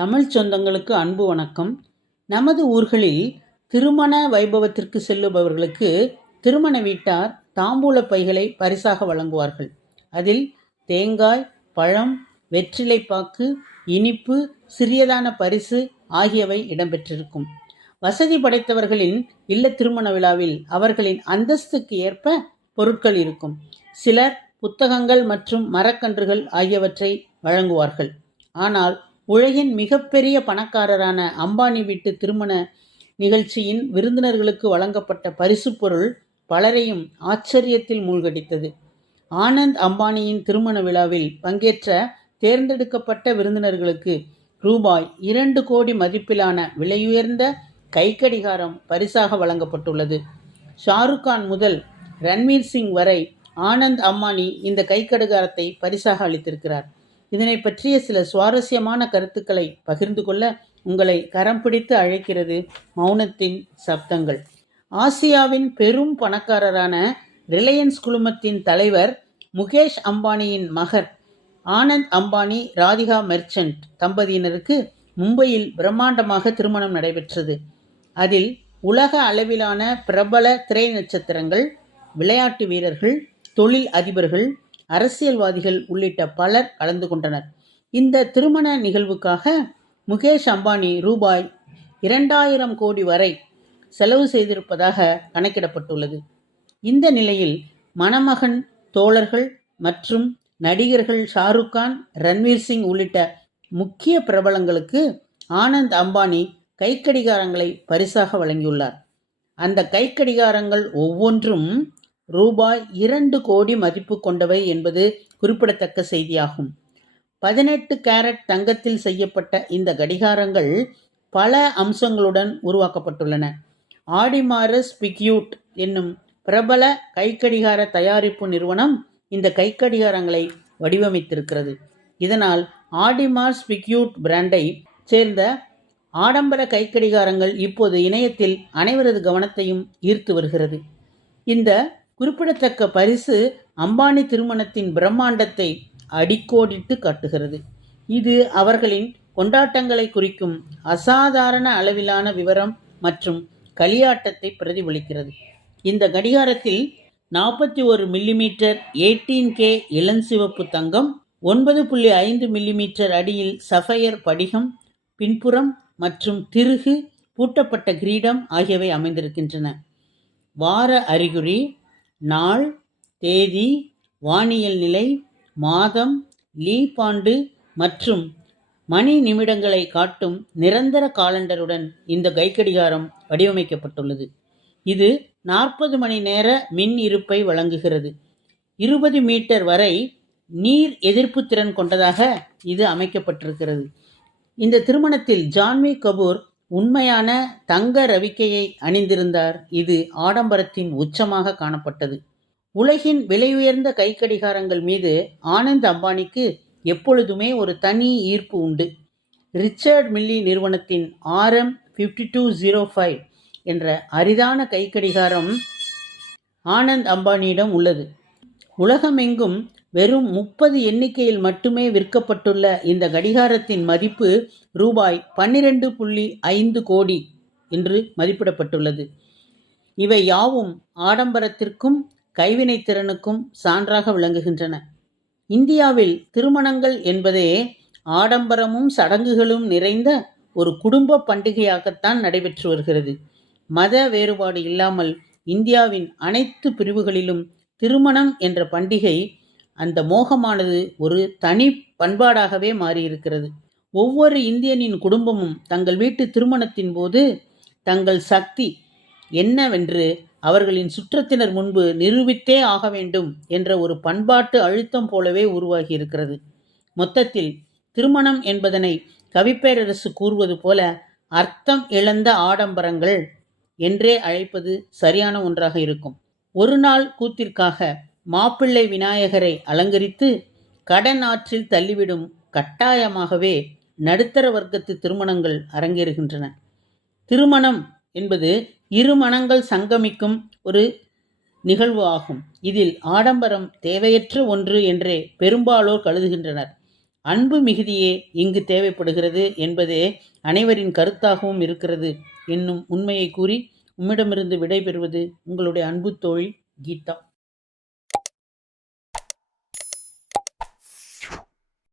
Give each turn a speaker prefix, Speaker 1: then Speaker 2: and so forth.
Speaker 1: தமிழ் சொந்தங்களுக்கு அன்பு வணக்கம். நமது ஊர்களில் திருமண வைபவத்திற்கு செல்லுபவர்களுக்கு திருமண வீட்டார் தாம்பூல பைகளை பரிசாக வழங்குவார்கள். அதில் தேங்காய் பழம் வெற்றிலைப்பாக்கு இனிப்பு சிறியதான பரிசு ஆகியவை இடம்பெற்றிருக்கும். வசதி படைத்தவர்களின் இல்ல திருமண விழாவில் அவர்களின் அந்தஸ்துக்கு ஏற்ப பொருட்கள் இருக்கும். சிலர் புத்தகங்கள் மற்றும் மரக்கன்றுகள் ஆகியவற்றை வழங்குவார்கள். ஆனால் உலகின் மிகப்பெரிய பணக்காரரான அம்பானி வீட்டு திருமண நிகழ்ச்சியின் விருந்தினர்களுக்கு வழங்கப்பட்ட பரிசு பொருள் பலரையும் ஆச்சரியத்தில் மூழ்கடித்தது. ஆனந்த் அம்பானியின் திருமண விழாவில் பங்கேற்ற தேர்ந்தெடுக்கப்பட்ட விருந்தினர்களுக்கு ரூபாய் இரண்டு கோடி மதிப்பிலான விலையுயர்ந்த கைக்கடிகாரம் பரிசாக வழங்கப்பட்டுள்ளது. ஷாருக் கான் முதல் ரன்வீர் சிங் வரை ஆனந்த் அம்பானி இந்த கைக்கடிகாரத்தை பரிசாக அளித்திருக்கிறார். இதனை பற்றிய சில சுவாரஸ்யமான கருத்துக்களை பகிர்ந்து கொள்ள உங்களை கரம் பிடித்து அழைக்கிறது மௌனத்தின் சப்தங்கள். ஆசியாவின் பெரும் பணக்காரரான ரிலையன்ஸ் குழுமத்தின் தலைவர் முகேஷ் அம்பானியின் மகர் ஆனந்த் அம்பானி ராதிகா மெர்ச்சன்ட் தம்பதியினருக்கு மும்பையில் பிரம்மாண்டமாக திருமணம் நடைபெற்றது. அதில் உலக அளவிலான பிரபல திரை நட்சத்திரங்கள் விளையாட்டு வீரர்கள் தொழில் அதிபர்கள் அரசியல்வாதிகள் உள்ளிட்ட பலர் கலந்து கொண்டனர். இந்த திருமண நிகழ்வுக்காக முகேஷ் அம்பானி ரூபாய் இரண்டாயிரம் கோடி வரை செலவு செய்திருப்பதாக கணக்கிடப்பட்டுள்ளது. இந்த நிலையில் மணமகன் தோழர்கள் மற்றும் நடிகர்கள் ஷாருக் கான் ரன்வீர் சிங் உள்ளிட்ட முக்கிய பிரபலங்களுக்கு ஆனந்த் அம்பானி கைக்கடிகாரங்களை பரிசாக வழங்கியுள்ளார். அந்த கைக்கடிகாரங்கள் ஒவ்வொன்றும் ரூபாய் இரண்டு கோடி மதிப்பு கொண்டவை என்பது குறிப்பிடத்தக்க செய்தியாகும். பதினெட்டு கேரட் தங்கத்தில் செய்யப்பட்ட இந்த கடிகாரங்கள் பல அம்சங்களுடன் உருவாக்கப்பட்டுள்ளன. ஆடிமாரஸ் பிக்யூட் என்னும் பிரபல கைக்கடிகார தயாரிப்பு நிறுவனம் இந்த கைக்கடிகாரங்களை வடிவமைத்திருக்கிறது. இதனால் ஆடிமார்ஸ் பிக்யூட் பிராண்டை சேர்ந்த ஆடம்பர கைக்கடிகாரங்கள் இப்போது இணையத்தில் அனைவரது கவனத்தையும் ஈர்த்து வருகிறது. இந்த குறிப்பிடத்தக்க பரிசு அம்பானி திருமணத்தின் பிரம்மாண்டத்தை அடிக்கோடிட்டு காட்டுகிறது. இது அவர்களின் கொண்டாட்டங்களை குறிக்கும் அசாதாரண அளவிலான விவரம் மற்றும் களியாட்டத்தை பிரதிபலிக்கிறது. இந்த கடிகாரத்தில் நாற்பத்தி ஒரு மில்லிமீட்டர் எயிட்டீன் கே இளஞ்சிவப்பு தங்கம் ஒன்பது புள்ளி ஐந்து மில்லிமீட்டர் அடியில் சஃபயர் படிகம் பின்புறம் மற்றும் திருகு பூட்டப்பட்ட கிரீடம் ஆகியவை அமைந்திருக்கின்றன. வார அறிகுறி நாள் தேதி வானியல் நிலை மாதம் லீப்பாண்டு மற்றும் மணி நிமிடங்களை காட்டும் நிரந்தர காலண்டருடன் இந்த கைக்கடிகாரம் வடிவமைக்கப்பட்டுள்ளது. இது நாற்பது மணி நேர மின் இருப்பை வழங்குகிறது. இருபது மீட்டர் வரை நீர் எதிர்ப்பு திறன் கொண்டதாக இது அமைக்கப்பட்டிருக்கிறது. இந்த திருமணத்தில் ஜான்வி கபூர் உண்மையான தங்க ரவிக்கையை அணிந்திருந்தார். இது ஆடம்பரத்தின் உச்சமாக காணப்பட்டது. உலகின் விலையுயர்ந்த கைக்கடிகாரங்கள் மீது ஆனந்த் அம்பானிக்கு எப்பொழுதுமே ஒரு தனி ஈர்ப்பு உண்டு. ரிச்சர்ட் மில்லி நிறுவனத்தின் RM fifty two zero five என்ற அரிதான கைக்கடிகாரம் ஆனந்த் அம்பானியிடம் உள்ளது. உலகமெங்கும் வெறும் முப்பது எண்ணிக்கையில் மட்டுமே விற்கப்பட்டுள்ள இந்த கடிகாரத்தின் மதிப்பு ரூபாய் பன்னிரண்டு புள்ளி ஐந்து கோடி என்று மதிப்பிடப்பட்டுள்ளது. இவை யாவும் ஆடம்பரத்திற்கும் கைவினைத்திறனுக்கும் சான்றாக விளங்குகின்றன. இந்தியாவில் திருமணங்கள் என்பதே ஆடம்பரமும் சடங்குகளும் நிறைந்த ஒரு குடும்ப பண்டிகையாகத்தான் நடைபெற்று வருகிறது. மத வேறுபாடு இல்லாமல் இந்தியாவின் அனைத்து பிரிவுகளிலும் திருமணம் என்ற பண்டிகை அந்த மோகமானது ஒரு தனி பண்பாடாகவே மாறியிருக்கிறது. ஒவ்வொரு இந்தியனின் குடும்பமும் தங்கள் வீட்டு திருமணத்தின் போது தங்கள் சக்தி என்னவென்று அவர்களின் சுற்றத்தினர் முன்பு நிரூபித்தே ஆக வேண்டும் என்ற ஒரு பண்பாட்டு அழுத்தம் போலவே உருவாகி இருக்கிறது மொத்தத்தில் திருமணம் என்பதனை கவிப்பேரரசு கூறுவது போல அர்த்தம் இழந்த ஆடம்பரங்கள் என்றே அழைப்பது சரியான ஒன்றாக இருக்கும். ஒரு நாள் கூத்திற்காக மாப்பிள்ளை விநாயகரை அலங்கரித்து கடன் ஆற்றில் தள்ளிவிடும் கட்டாயமாகவே நடுத்தர வர்க்கத்து திருமணங்கள் அரங்கேறுகின்றன. திருமணம் என்பது இரு மனங்கள் சங்கமிக்கும் ஒரு நிகழ்வு ஆகும். இதில் ஆடம்பரம் தேவையற்ற ஒன்று என்றே பெரும்பாலோர் கருதுகின்றனர். அன்பு மிகுதியே இங்கு தேவைப்படுகிறது என்பதே அனைவரின் கருத்தாகவும் இருக்கிறது என்னும் உண்மையை கூறி உம்மிடமிருந்து விடைபெறுவது உங்களுடைய அன்பு தோழி கீதா.